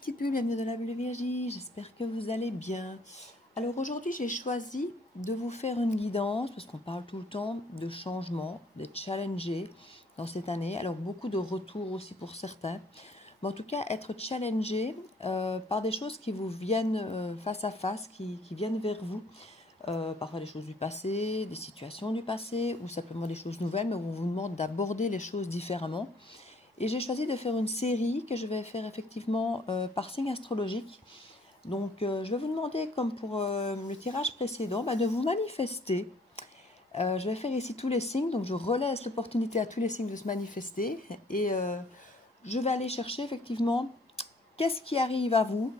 petites bulles, bienvenue dans la bulle Viergie, j'espère que vous allez bien. Alors aujourd'hui j'ai choisi de vous faire une guidance, parce qu'on parle tout le temps de changement, de challenger dans cette année. Alors beaucoup de retours aussi pour certains, mais en tout cas être challengé par des choses qui vous viennent face à face, qui viennent vers vous. Parfois des choses du passé, des situations du passé, ou simplement des choses nouvelles, mais où on vous demande d'aborder les choses différemment. Et j'ai choisi de faire une série que je vais faire effectivement par signe astrologique. Donc je vais vous demander, comme pour le tirage précédent, de vous manifester. Je vais faire ici tous les signes, donc je relaisse l'opportunité à tous les signes de se manifester. Et je vais aller chercher effectivement qu'est-ce qui arrive à vous,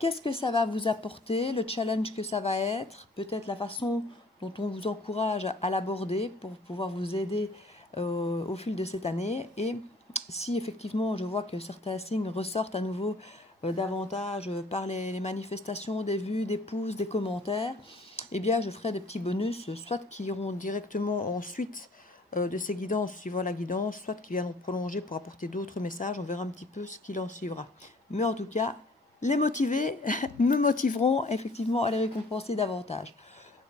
qu'est-ce que ça va vous apporter, le challenge que ça va être, peut-être la façon dont on vous encourage à l'aborder pour pouvoir vous aider au fil de cette année. Et si effectivement je vois que certains signes ressortent à nouveau davantage par les manifestations, des vues, des pouces, des commentaires, eh bien je ferai des petits bonus, soit qui iront directement ensuite de ces guidances suivant la guidance, soit qui viendront prolonger pour apporter d'autres messages. On verra un petit peu ce qu'il en suivra. Mais en tout cas, les motivés me motiveront effectivement à les récompenser davantage.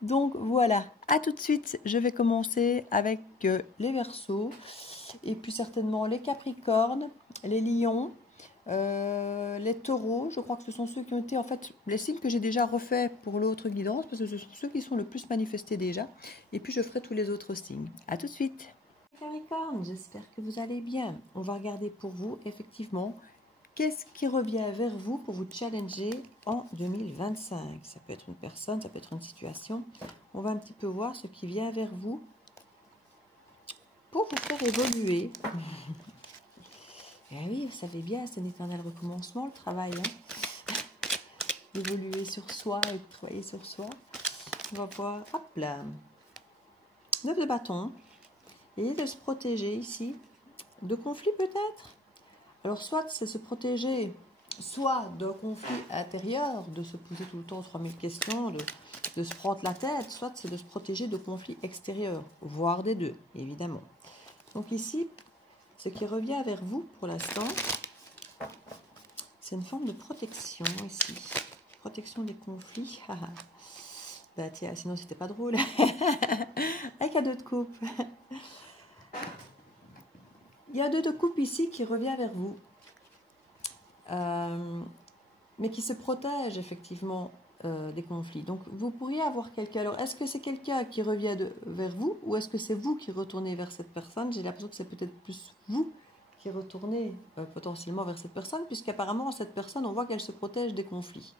Donc voilà, à tout de suite. Je vais commencer avec les Verseaux et puis certainement les Capricornes, les Lions, les Taureaux. Je crois que ce sont ceux qui ont été en fait les signes que j'ai déjà refaits pour l'autre guidance, parce que ce sont ceux qui sont le plus manifestés déjà. Et puis je ferai tous les autres signes. À tout de suite. Capricorne, j'espère que vous allez bien. On va regarder pour vous effectivement qu'est-ce qui revient vers vous pour vous challenger en 2025. Ça peut être une personne, ça peut être une situation. On va un petit peu voir ce qui vient vers vous pour vous faire évoluer. Et oui, vous savez bien, c'est un éternel recommencement, le travail. Évoluer sur soi et travailler sur soi. On va voir, hop là. 9 de bâton. Et de se protéger ici. De conflits peut-être. Alors soit c'est se protéger, soit d'un conflit intérieur, de se poser tout le temps 3000 questions, de se prendre la tête, soit c'est de se protéger de conflits extérieurs, voire des deux, évidemment. Donc ici, ce qui revient vers vous pour l'instant, c'est une forme de protection ici. Protection des conflits. Bah tiens, sinon c'était pas drôle. Avec un 2 de coupe. Il y a 2 de coupe ici qui revient vers vous. Mais qui se protège effectivement des conflits. Donc vous pourriez avoir quelqu'un. Alors est-ce que c'est quelqu'un qui revient vers vous, ou est-ce que c'est vous qui retournez vers cette personne? J'ai l'impression que c'est peut-être plus vous qui retournez potentiellement vers cette personne, puisqu'apparemment cette personne, on voit qu'elle se protège des conflits.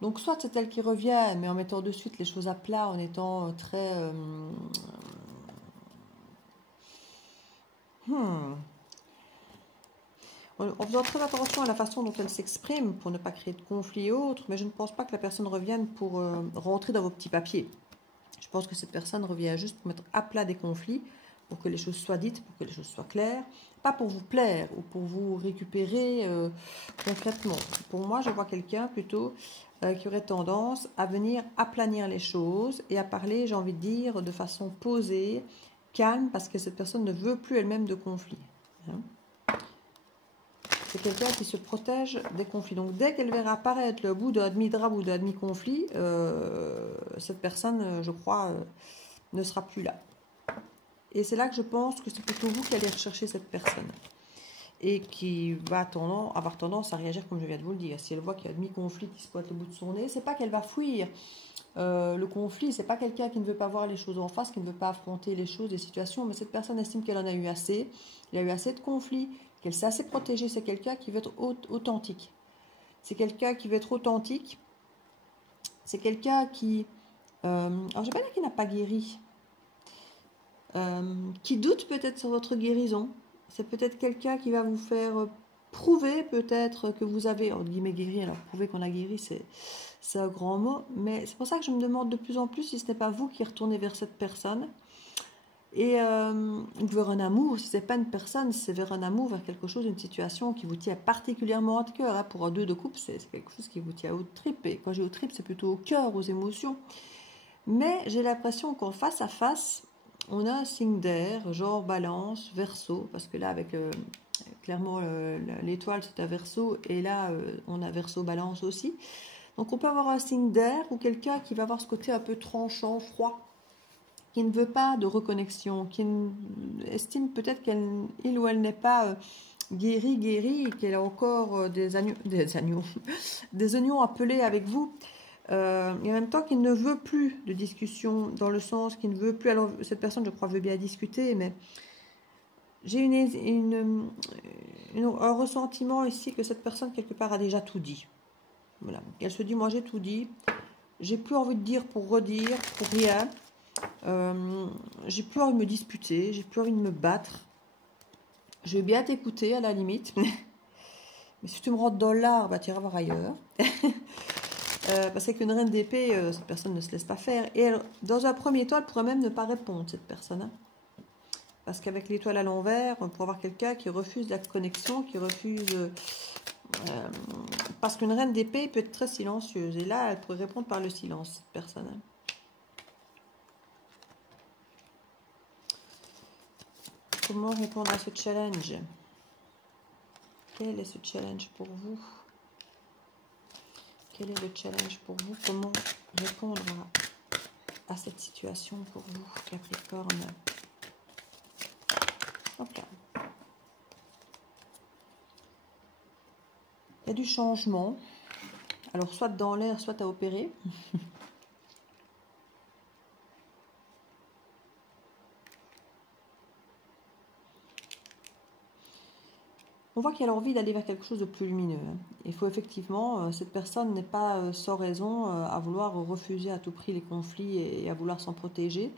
Donc soit c'est elle qui revient, mais en mettant de suite les choses à plat, en étant très en faisant très attention à la façon dont elle s'exprime pour ne pas créer de conflits et autres, mais je ne pense pas que la personne revienne pour rentrer dans vos petits papiers. Je pense que cette personne revient juste pour mettre à plat des conflits, pour que les choses soient dites, pour que les choses soient claires, pas pour vous plaire ou pour vous récupérer concrètement. Pour moi, je vois quelqu'un plutôt qui aurait tendance à venir aplanir les choses et à parler, j'ai envie de dire, de façon posée, calme, parce que cette personne ne veut plus elle-même de conflits. C'est quelqu'un qui se protège des conflits. Donc, dès qu'elle verra apparaître le bout d'un demi-drap ou d'un demi-conflit, cette personne, je crois, ne sera plus là. Et c'est là que je pense que c'est plutôt vous qui allez rechercher cette personne. Et qui va avoir tendance à réagir comme je viens de vous le dire. Si elle voit qu'il y a un demi-conflit qui se pointe le bout de son nez, c'est pas qu'elle va fuir le conflit, c'est pas quelqu'un qui ne veut pas voir les choses en face, qui ne veut pas affronter les choses, les situations, mais cette personne estime qu'elle en a eu assez, il y a eu assez de conflits, qu'elle s'est assez protégée. C'est quelqu'un qui veut être authentique. C'est quelqu'un qui veut être authentique. C'est quelqu'un qui... alors, je ne vais pas dire qu'il n'a pas guéri. Qui doute peut-être sur votre guérison. C'est peut-être quelqu'un qui va vous faire prouver peut-être que vous avez, entre guillemets, guéri. Alors, prouver qu'on a guéri, c'est un grand mot. Mais c'est pour ça que je me demande de plus en plus si ce n'est pas vous qui retournez vers cette personne. Et vers un amour, si ce n'est pas une personne, c'est vers un amour, vers quelque chose, une situation qui vous tient particulièrement à cœur. Pour un 2 de coupe, c'est quelque chose qui vous tient aux tripes. Et quand j'ai aux tripes, c'est plutôt au cœur, aux émotions. Mais j'ai l'impression qu'en face à face, on a un signe d'air, genre balance, verseau, parce que là, avec clairement, l'étoile, c'est un Verseau, et là, on a Verseau Balance aussi. Donc, on peut avoir un signe d'air ou quelqu'un qui va avoir ce côté un peu tranchant, froid, qui ne veut pas de reconnexion, qui estime peut-être qu'il ou elle n'est pas guérie, qu'elle a encore des oignons à peler avec vous. Et en même temps qu'il ne veut plus de discussion, dans le sens qu'il ne veut plus, alors cette personne je crois veut bien discuter, mais j'ai un ressentiment ici que cette personne quelque part a déjà tout dit. Voilà, elle se dit moi j'ai tout dit, j'ai plus envie de dire pour redire, pour rien, j'ai plus envie de me disputer, j'ai plus envie de me battre, je vais bien t'écouter à la limite, mais si tu me rentres dans l'art, bah tu iras voir ailleurs. Parce qu'une reine d'épée, cette personne ne se laisse pas faire. Et elle, dans un premier temps, elle pourrait même ne pas répondre, cette personne. Hein. Parce qu'avec l'étoile à l'envers, on pourrait avoir quelqu'un qui refuse la connexion, qui refuse... parce qu'une reine d'épée peut être très silencieuse. Et là, elle pourrait répondre par le silence, cette personne. Hein. Comment répondre à ce challenge? Quel est ce challenge pour vous? Quel est le challenge pour vous? Comment répondre à cette situation pour vous, Capricorne? Ok. Il y a du changement. Alors, soit dans l'air, soit à opérer. On voit qu'elle a envie d'aller vers quelque chose de plus lumineux. Il faut effectivement, cette personne n'est pas sans raison à vouloir refuser à tout prix les conflits et à vouloir s'en protéger.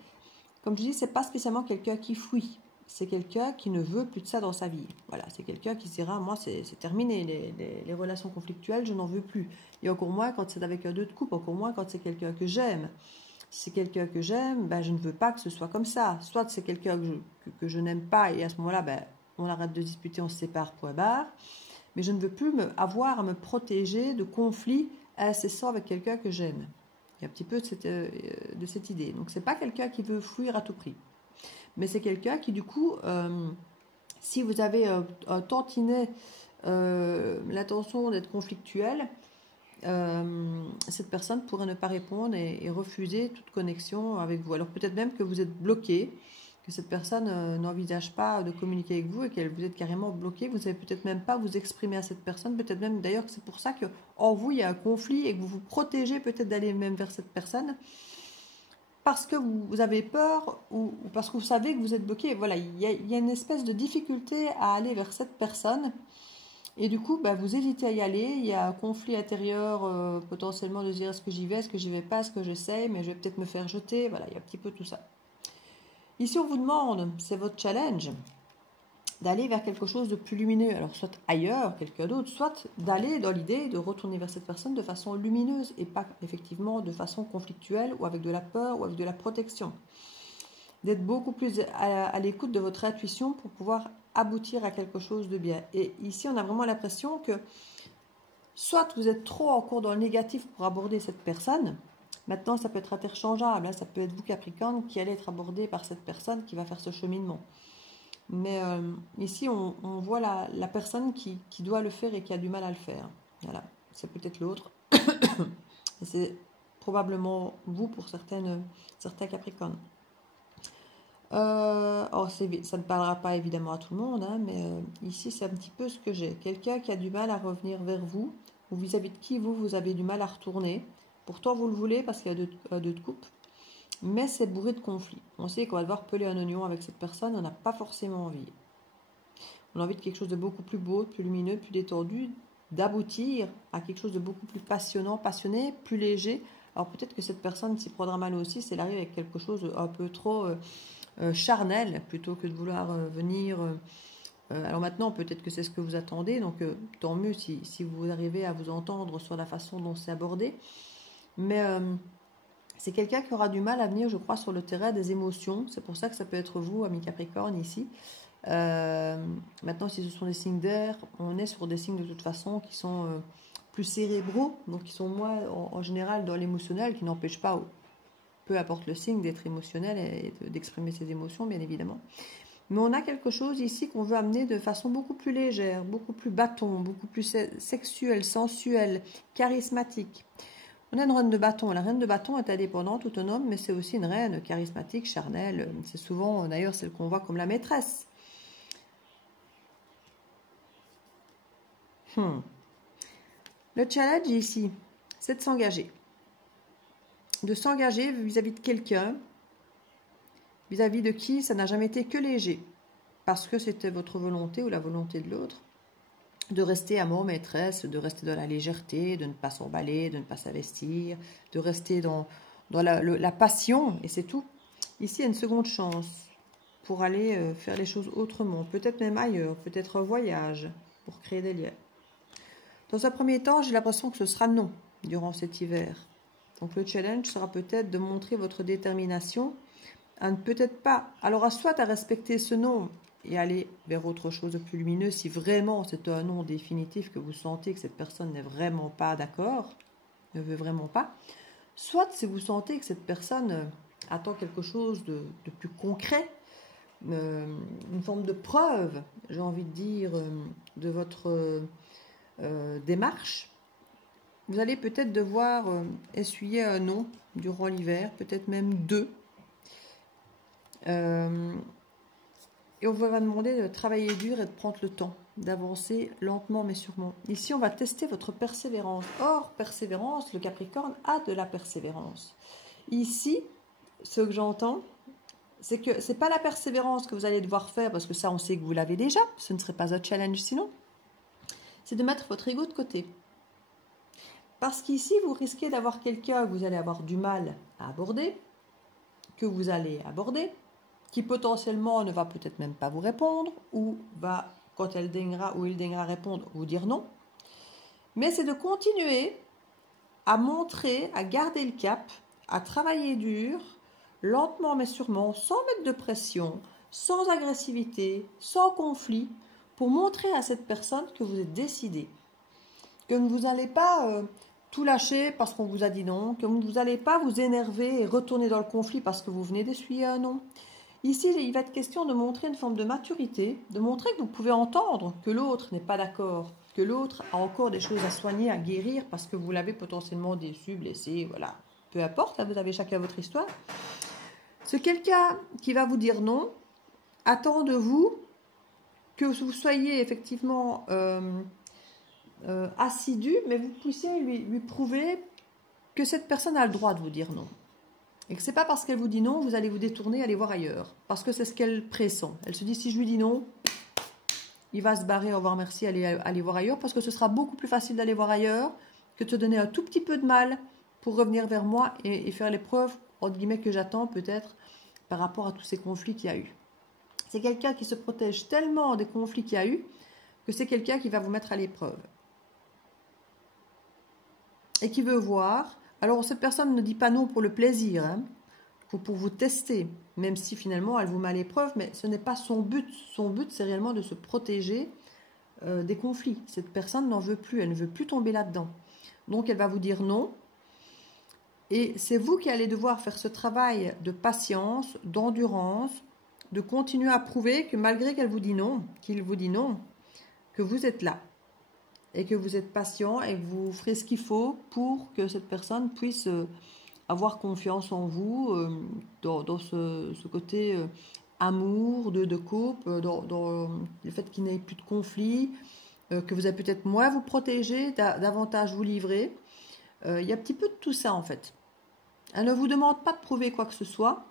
Comme je dis, c'est pas spécialement quelqu'un qui fuit. C'est quelqu'un qui ne veut plus de ça dans sa vie. Voilà, c'est quelqu'un qui se dira, moi c'est terminé, les relations conflictuelles, je n'en veux plus. Et encore moins quand c'est avec un 2 de coupe, encore moins quand c'est quelqu'un que j'aime. Si c'est quelqu'un que j'aime, ben, je ne veux pas que ce soit comme ça. Soit c'est quelqu'un que je n'aime pas et à ce moment-là, ben, on arrête de discuter, on se sépare, point barre. Mais je ne veux plus avoir à me protéger de conflits incessants avec quelqu'un que j'aime. Il y a un petit peu de cette idée. Donc, ce n'est pas quelqu'un qui veut fuir à tout prix. Mais c'est quelqu'un qui, du coup, si vous avez un tantinet l'intention d'être conflictuel, cette personne pourrait ne pas répondre et refuser toute connexion avec vous. Alors, peut-être même que vous êtes bloqué, que cette personne n'envisage pas de communiquer avec vous et qu'elle vous êtes carrément bloqué, vous ne savez peut-être même pas vous exprimer à cette personne, peut-être même d'ailleurs que c'est pour ça qu'en vous il y a un conflit et que vous vous protégez peut-être d'aller même vers cette personne parce que vous avez peur ou parce que vous savez que vous êtes bloqué. Voilà, il y a une espèce de difficulté à aller vers cette personne et du coup bah, vous hésitez à y aller, il y a un conflit intérieur potentiellement de dire est-ce que j'y vais, est-ce que j'y vais pas, est-ce que j'essaye, mais je vais peut-être me faire jeter, voilà, il y a un petit peu tout ça. Ici, on vous demande, c'est votre challenge, d'aller vers quelque chose de plus lumineux. Alors, soit ailleurs, quelqu'un d'autre, soit d'aller dans l'idée de retourner vers cette personne de façon lumineuse et pas effectivement de façon conflictuelle ou avec de la peur ou avec de la protection. D'être beaucoup plus à l'écoute de votre intuition pour pouvoir aboutir à quelque chose de bien. Et ici, on a vraiment l'impression que soit vous êtes trop encore dans le négatif pour aborder cette personne. Maintenant, ça peut être interchangeable. Hein. Ça peut être vous, Capricorne, qui allez être abordé par cette personne qui va faire ce cheminement. Mais ici, on voit la personne qui doit le faire et qui a du mal à le faire. Voilà, c'est peut-être l'autre. C'est probablement vous pour certains Capricornes. Ça ne parlera pas évidemment à tout le monde, hein, mais ici, c'est un petit peu ce que j'ai. Quelqu'un qui a du mal à revenir vers vous, ou vis-à-vis de qui vous avez du mal à retourner. Pourtant, vous le voulez parce qu'il y a deux de coupe. Mais c'est bourré de conflits. On sait qu'on va devoir peler un oignon avec cette personne. On n'a pas forcément envie. On a envie de quelque chose de beaucoup plus beau, plus lumineux, plus détendu. D'aboutir à quelque chose de beaucoup plus passionnant, passionné, plus léger. Alors peut-être que cette personne s'y prendra mal aussi. C'est arrive avec quelque chose un peu trop charnel. Plutôt que de vouloir venir... alors maintenant, peut-être que c'est ce que vous attendez. Donc tant mieux si vous arrivez à vous entendre sur la façon dont c'est abordé. Mais c'est quelqu'un qui aura du mal à venir, je crois, sur le terrain des émotions. C'est pour ça que ça peut être vous, ami Capricorne, ici. Maintenant, si ce sont des signes d'air, on est sur des signes de toute façon qui sont plus cérébraux, donc qui sont moins en général dans l'émotionnel, qui n'empêchent pas, peu importe le signe, d'être émotionnel et d'exprimer ses émotions, bien évidemment. Mais on a quelque chose ici qu'on veut amener de façon beaucoup plus légère, beaucoup plus bâton, beaucoup plus sexuelle, sensuelle, charismatique. On a une reine de bâton. La reine de bâton est indépendante, autonome, mais c'est aussi une reine charismatique, charnelle. C'est souvent d'ailleurs celle qu'on voit comme la maîtresse. Le challenge ici, c'est de s'engager. De s'engager vis-à-vis de quelqu'un, vis-à-vis de qui ça n'a jamais été que léger, parce que c'était votre volonté ou la volonté de l'autre, de rester amour maîtresse, de rester dans la légèreté, de ne pas s'emballer, de ne pas s'investir, de rester dans la passion, et c'est tout. Ici, il y a une seconde chance pour aller faire les choses autrement, peut-être même ailleurs, peut-être un voyage, pour créer des liens. Dans un premier temps, j'ai l'impression que ce sera non, durant cet hiver. Donc le challenge sera peut-être de montrer votre détermination à ne peut-être pas, alors soit à respecter ce non et aller vers autre chose de plus lumineux si vraiment c'est un non définitif que vous sentez que cette personne n'est vraiment pas d'accord, ne veut vraiment pas, soit si vous sentez que cette personne attend quelque chose de plus concret, une forme de preuve, j'ai envie de dire, de votre démarche. Vous allez peut-être devoir essuyer un non durant l'hiver, peut-être même deux. Et on va demander de travailler dur et de prendre le temps, d'avancer lentement mais sûrement. Ici, on va tester votre persévérance. Or, persévérance, le Capricorne a de la persévérance. Ici, ce que j'entends, c'est que ce n'est pas la persévérance que vous allez devoir faire, parce que ça, on sait que vous l'avez déjà, ce ne serait pas un challenge sinon. C'est de mettre votre ego de côté. Parce qu'ici, vous risquez d'avoir quelqu'un que vous allez avoir du mal à aborder, que vous allez aborder, qui potentiellement ne va peut-être même pas vous répondre, ou va, quand elle daignera ou il daignera répondre, vous dire non. Mais c'est de continuer à montrer, à garder le cap, à travailler dur, lentement mais sûrement, sans mettre de pression, sans agressivité, sans conflit, pour montrer à cette personne que vous êtes décidé, que vous n'allez pas tout lâcher parce qu'on vous a dit non, que vous n'allez pas vous énerver et retourner dans le conflit parce que vous venez d'essuyer un non. Ici, il va être question de montrer une forme de maturité, de montrer que vous pouvez entendre que l'autre n'est pas d'accord, que l'autre a encore des choses à soigner, à guérir, parce que vous l'avez potentiellement déçu, blessé, voilà. Peu importe, vous avez chacun votre histoire. C'est quelqu'un qui va vous dire non, attend de vous que vous soyez effectivement assidu, mais vous puissiez lui prouver que cette personne a le droit de vous dire non. Et que ce n'est pas parce qu'elle vous dit non, vous allez vous détourner, aller voir ailleurs. Parce que c'est ce qu'elle pressent. Elle se dit, si je lui dis non, il va se barrer, au revoir, merci, aller voir ailleurs. Parce que ce sera beaucoup plus facile d'aller voir ailleurs que de te donner un tout petit peu de mal pour revenir vers moi et faire les preuves, entre guillemets, que j'attends peut-être par rapport à tous ces conflits qu'il y a eu. C'est quelqu'un qui se protège tellement des conflits qu'il y a eu que c'est quelqu'un qui va vous mettre à l'épreuve. Et qui veut voir. Alors, cette personne ne dit pas non pour le plaisir, hein, pour vous tester, même si finalement elle vous met à l'épreuve, mais ce n'est pas son but. Son but, c'est réellement de se protéger des conflits. Cette personne n'en veut plus, elle ne veut plus tomber là-dedans. Donc, elle va vous dire non. Et c'est vous qui allez devoir faire ce travail de patience, d'endurance, de continuer à prouver que malgré qu'elle vous dit non, qu'il vous dit non, que vous êtes là. Et que vous êtes patient et que vous ferez ce qu'il faut pour que cette personne puisse avoir confiance en vous dans ce côté amour, de couple, dans le fait qu'il n'y ait plus de conflit, que vous allez peut-être moins vous protéger, davantage vous livrer. Il y a un petit peu de tout ça en fait. Elle ne vous demande pas de prouver quoi que ce soit,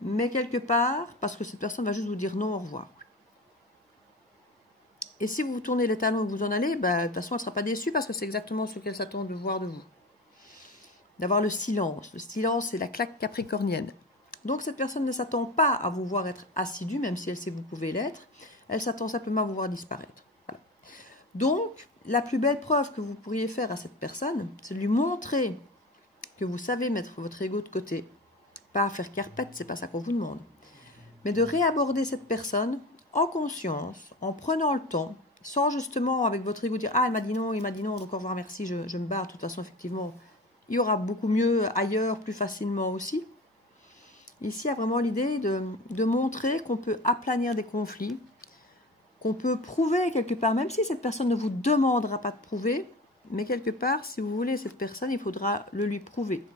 mais quelque part, parce que cette personne va juste vous dire non, au revoir. Et si vous tournez les talons et que vous en allez, de toute façon, elle ne sera pas déçue parce que c'est exactement ce qu'elle s'attend de voir de vous. D'avoir le silence. Le silence, c'est la claque capricornienne. Donc, cette personne ne s'attend pas à vous voir être assidue, même si elle sait que vous pouvez l'être. Elle s'attend simplement à vous voir disparaître. Voilà. Donc, la plus belle preuve que vous pourriez faire à cette personne, c'est de lui montrer que vous savez mettre votre ego de côté. Pas faire carpette, c'est pas ça qu'on vous demande. Mais de réaborder cette personne en conscience, en prenant le temps, sans justement avec votre ego dire « Ah, elle m'a dit non, il m'a dit non, donc au revoir, merci, je me barre. » De toute façon, effectivement, il y aura beaucoup mieux ailleurs, plus facilement aussi. Ici, il y a vraiment l'idée de montrer qu'on peut aplanir des conflits, qu'on peut prouver quelque part, même si cette personne ne vous demandera pas de prouver, mais quelque part, si vous voulez cette personne, il faudra le lui prouver.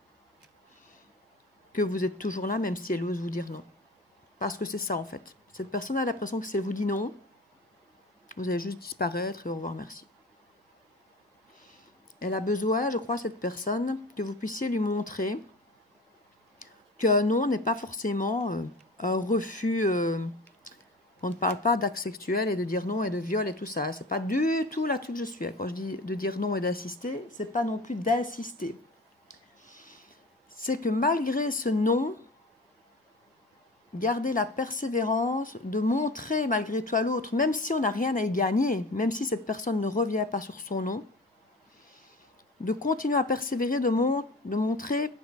Que vous êtes toujours là, même si elle ose vous dire non. Parce que c'est ça, en fait. Cette personne a l'impression que si elle vous dit non, vous allez juste disparaître et au revoir, merci. Elle a besoin, je crois, cette personne, que vous puissiez lui montrer qu'un non n'est pas forcément un refus. On ne parle pas d'acte sexuel et de dire non et de viol et tout ça. C'est pas du tout là-dessus que je suis. Quand je dis de dire non et d'insister, c'est pas non plus d'insister. C'est que malgré ce non, garder la persévérance de montrer malgré tout à l'autre, même si on n'a rien à y gagner, même si cette personne ne revient pas sur son non, de continuer à persévérer, de montrer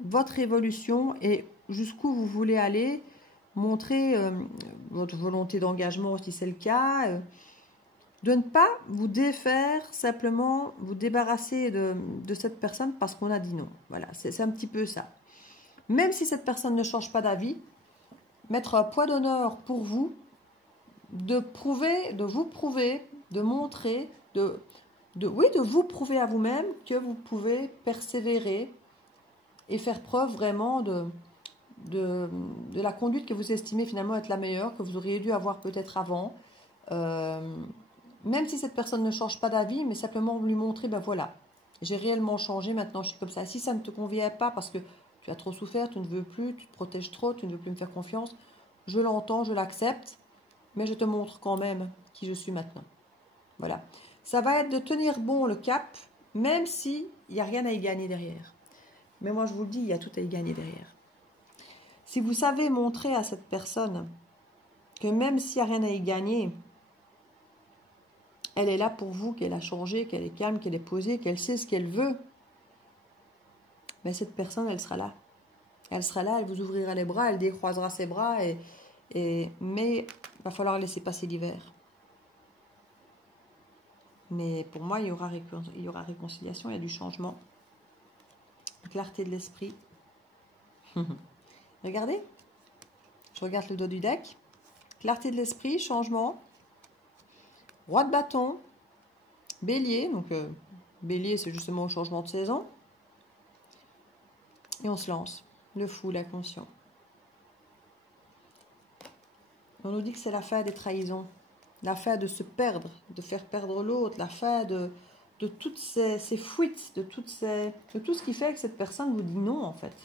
votre évolution et jusqu'où vous voulez aller, montrer votre volonté d'engagement si c'est le cas, de ne pas vous défaire, simplement vous débarrasser de cette personne parce qu'on a dit non. Voilà, c'est un petit peu ça. Même si cette personne ne change pas d'avis, mettre un poids d'honneur pour vous, de prouver, de vous prouver, de montrer, de vous prouver à vous-même que vous pouvez persévérer et faire preuve vraiment de la conduite que vous estimez finalement être la meilleure, que vous auriez dû avoir peut-être avant. Même si cette personne ne change pas d'avis, mais simplement lui montrer, ben voilà, j'ai réellement changé, maintenant je suis comme ça. Si ça ne te convient pas parce que tu as trop souffert, tu ne veux plus, tu te protèges trop, tu ne veux plus me faire confiance, je l'entends, je l'accepte, mais je te montre quand même qui je suis maintenant. Voilà. Ça va être de tenir bon le cap, même s'il n'y a rien à y gagner derrière. Mais moi, je vous le dis, il y a tout à y gagner derrière. Si vous savez montrer à cette personne que même s'il n'y a rien à y gagner, elle est là pour vous, qu'elle a changé, qu'elle est calme, qu'elle est posée, qu'elle sait ce qu'elle veut, mais cette personne, elle sera là. Elle sera là, elle vous ouvrira les bras, elle décroisera ses bras, mais il va falloir laisser passer l'hiver. Mais pour moi, il y aura réconciliation, il y a du changement. Clarté de l'esprit. Regardez. Je regarde le dos du deck. Clarté de l'esprit, changement. Roi de bâton. Bélier. Donc, bélier, c'est justement au changement de saison. Et on se lance. Le fou, l'inconscient. On nous dit que c'est la fin des trahisons. La fin de se perdre, de faire perdre l'autre, la fin de toutes ces fuites, de tout ce qui fait que cette personne vous dit non en fait.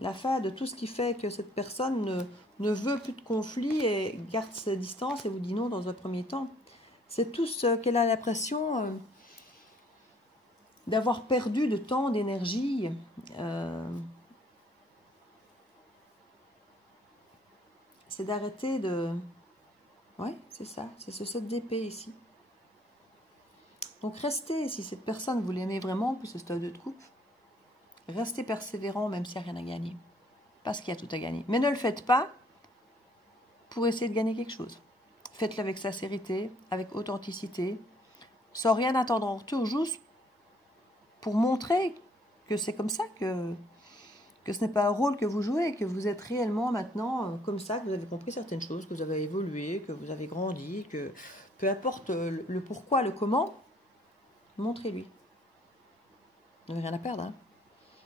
La fin de tout ce qui fait que cette personne ne veut plus de conflit et garde ses distances et vous dit non dans un premier temps. C'est tout ce qu'elle a l'impression d'avoir perdu de temps, d'énergie. C'est d'arrêter de... Ouais, c'est ça, c'est ce 7 d'épée ici. Donc restez, si cette personne vous l'aimez vraiment, plus ce stade de troupe, restez persévérant même s'il n'y a rien à gagner. Parce qu'il y a tout à gagner. Mais ne le faites pas pour essayer de gagner quelque chose. Faites-le avec sincérité, avec authenticité, sans rien attendre en retour, juste pour montrer que c'est comme ça, que ce n'est pas un rôle que vous jouez, que vous êtes réellement maintenant comme ça, que vous avez compris certaines choses, que vous avez évolué, que vous avez grandi, que peu importe le pourquoi, le comment, montrez-lui. Vous n'avez rien à perdre. Hein.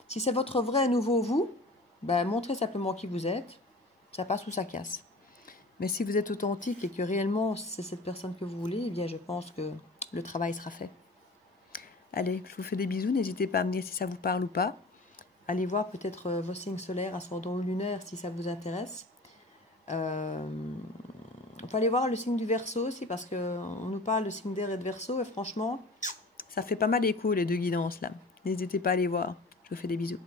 Si c'est votre vrai nouveau vous, ben, montrez simplement qui vous êtes, ça passe ou ça casse. Mais si vous êtes authentique et que réellement c'est cette personne que vous voulez, eh bien je pense que le travail sera fait. Allez, je vous fais des bisous, n'hésitez pas à me dire si ça vous parle ou pas. Allez voir peut-être vos signes solaires, ascendant lunaire, si ça vous intéresse. Il faut aller voir le signe du Verseau aussi, parce qu'on nous parle de signe d'air et de Verseau, et franchement, ça fait pas mal écho les deux guidances là. N'hésitez pas à aller voir. Je vous fais des bisous.